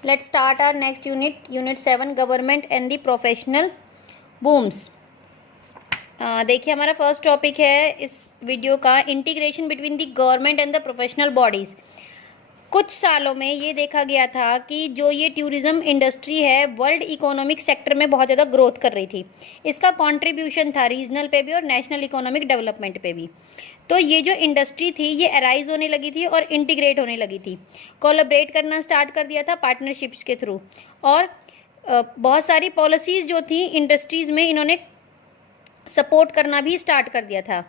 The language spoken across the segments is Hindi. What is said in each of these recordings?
Let's start our next unit, Unit 7, Government and the Professional Booms. देखिए हमारा फर्स्ट टॉपिक है इस वीडियो का, integration between the government and the professional bodies. कुछ सालों में ये देखा गया था कि जो ये टूरिज़्म इंडस्ट्री है वर्ल्ड इकोनॉमिक सेक्टर में बहुत ज़्यादा ग्रोथ कर रही थी। इसका कंट्रीब्यूशन था रीजनल पे भी और नेशनल इकोनॉमिक डेवलपमेंट पे भी। तो ये जो इंडस्ट्री थी ये अराइज होने लगी थी और इंटीग्रेट होने लगी थी, कोलैबोरेट करना स्टार्ट कर दिया था पार्टनरशिप्स के थ्रू, और बहुत सारी पॉलिसीज़ जो थी इंडस्ट्रीज़ में इन्होंने सपोर्ट करना भी स्टार्ट कर दिया था।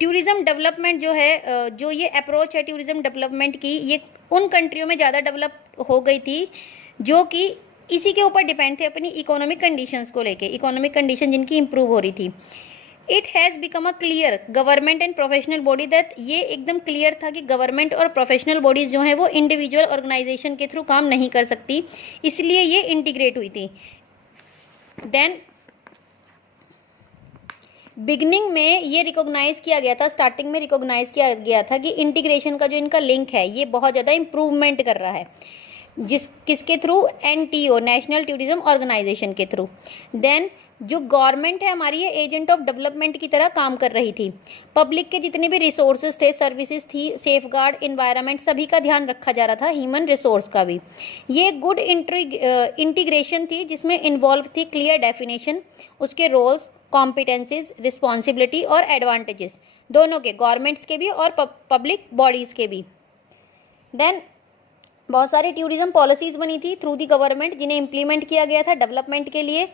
टूरिज़्म डेवलपमेंट जो है, जो ये अप्रोच है टूरिज़्म डेवलपमेंट की, ये उन कंट्रियों में ज़्यादा डेवलप हो गई थी जो कि इसी के ऊपर डिपेंड थे अपनी इकोनॉमिक कंडीशंस को लेके, इकोनॉमिक कंडीशन जिनकी इंप्रूव हो रही थी। It has become a clear government and professional body that, ये एकदम क्लियर था कि गवर्नमेंट और प्रोफेशनल बॉडीज़ जो हैं वो इंडिविजुअल ऑर्गेनाइजेशन के थ्रू काम नहीं कर सकती, इसलिए ये इंटीग्रेट हुई थी। देन बिगनिंग में ये रिकॉग्नाइज़ किया गया था, स्टार्टिंग में रिकॉग्नाइज़ किया गया था कि इंटीग्रेशन का जो इनका लिंक है ये बहुत ज़्यादा इम्प्रूवमेंट कर रहा है, किसके through, NTO, national tourism organization के थ्रू। देन जो गवर्नमेंट है हमारी, ये एजेंट ऑफ डेवलपमेंट की तरह काम कर रही थी। पब्लिक के जितने भी रिसोर्सेज थे, सर्विसेज थी, सेफगार्ड, इन्वायरमेंट, सभी का ध्यान रखा जा रहा था, ह्यूमन रिसोर्स का भी। ये गुड इंटीग्रेशन थी जिसमें इन्वॉल्व थी क्लियर डेफिनेशन, उसके रोल्स, कॉम्पिटेंसीज, रिस्पॉन्सिबिलिटी और एडवांटेजेस, दोनों के, गवर्नमेंट्स के भी और पब्लिक बॉडीज़ के भी। देन बहुत सारी टूरिज़्म पॉलिसीज़ बनी थी थ्रू दी गवर्नमेंट जिन्हें इम्प्लीमेंट किया गया था डेवलपमेंट के लिए।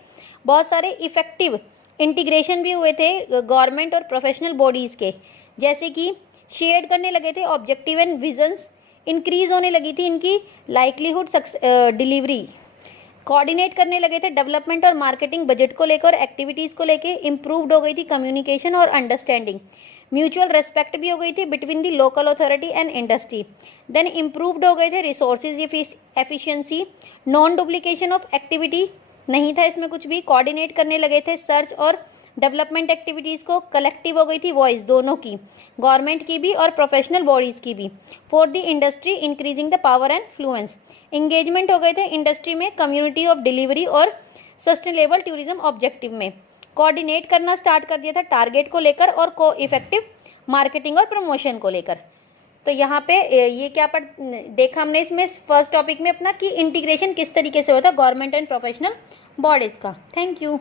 बहुत सारे इफ़ेक्टिव इंटीग्रेशन भी हुए थे गवर्नमेंट और प्रोफेशनल बॉडीज़ के, जैसे कि शेयर करने लगे थे ऑब्जेक्टिव एंड विजन्स, इंक्रीज़ होने लगी थी इनकी लाइकलीहुड डिलीवरी, कोऑर्डिनेट करने लगे थे डेवलपमेंट और मार्केटिंग बजट को लेकर और एक्टिविटीज़ को लेकर, इम्प्रूव्ड हो गई थी कम्युनिकेशन और अंडरस्टैंडिंग, म्यूचुअल रेस्पेक्ट भी हो गई थी between the local authority and industry. Then improved हो गए थे resources efficiency, non duplication of activity नहीं था इसमें कुछ भी, कोऑर्डिनेट करने लगे थे सर्च और डेवलपमेंट एक्टिविटीज़ को, कलेक्टिव हो गई थी वॉइस दोनों की, गवर्नमेंट की भी और प्रोफेशनल बॉडीज़ की भी, for the industry increasing the power and Fluence, engagement हो गए थे इंडस्ट्री में कम्युनिटी ऑफ डिलीवरी और सस्टेनेबल टूरिज्म ऑब्जेक्टिव में, कोऑर्डिनेट करना स्टार्ट कर दिया था टारगेट को लेकर और को इफेक्टिव मार्केटिंग और प्रमोशन को लेकर। तो यहाँ पे ये क्या देखा हमने इसमें फर्स्ट टॉपिक में अपना कि इंटीग्रेशन किस तरीके से होता है गवर्नमेंट एंड प्रोफेशनल बॉडीज़ का। Thank you.